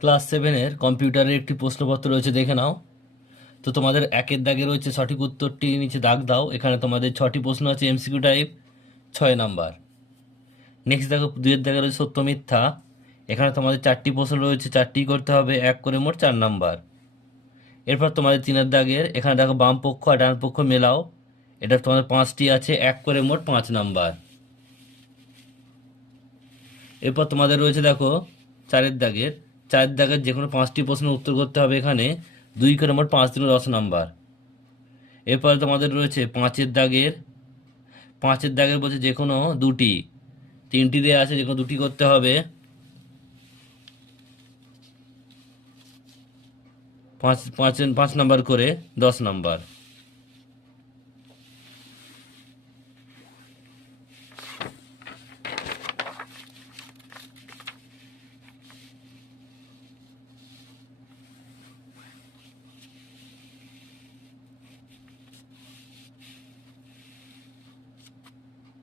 Class 7-এর কম্পিউটারের একটি প্রশ্নপত্র রয়েছে, দেখে নাও। তো তোমাদের 1-এর দাগে রয়েছে সঠিক উত্তরটি, নিচে দাগ দাও। এখানে তোমাদের 6টি প্রশ্ন আছে এমসিকিউ টাইপ, 6 নাম্বার। নেক্সট দেখো 2-এর দাগে রয়েছে সত্য মিথ্যা। এখানে তোমাদের 4টি প্রশ্ন রয়েছে, 4টি করতে হবে, 1 করে মোট 4 নাম্বার। এরপর তোমাদের 3-এর দাগের এখানে দেখো বাম পক্ষ আর ডান পক্ষ মেলাও। এটা তোমাদের 5টি আছে, 1 করে মোট 5 নাম্বার। এরপর তোমাদের রয়েছে দেখো 4-এর দাগের যে কোনো 5টি প্রশ্নের উত্তর করতে হবে। এখানে 2 করে মোট 5 × 10 নাম্বার। এরপরে তোমাদের রয়েছে 5-এর দাগের বলছে যে কোনো দুটি, 3টি দেওয়া আছে, যে কোনো দুটি করতে হবে, 5 5 5 নাম্বার করে 10 নাম্বার।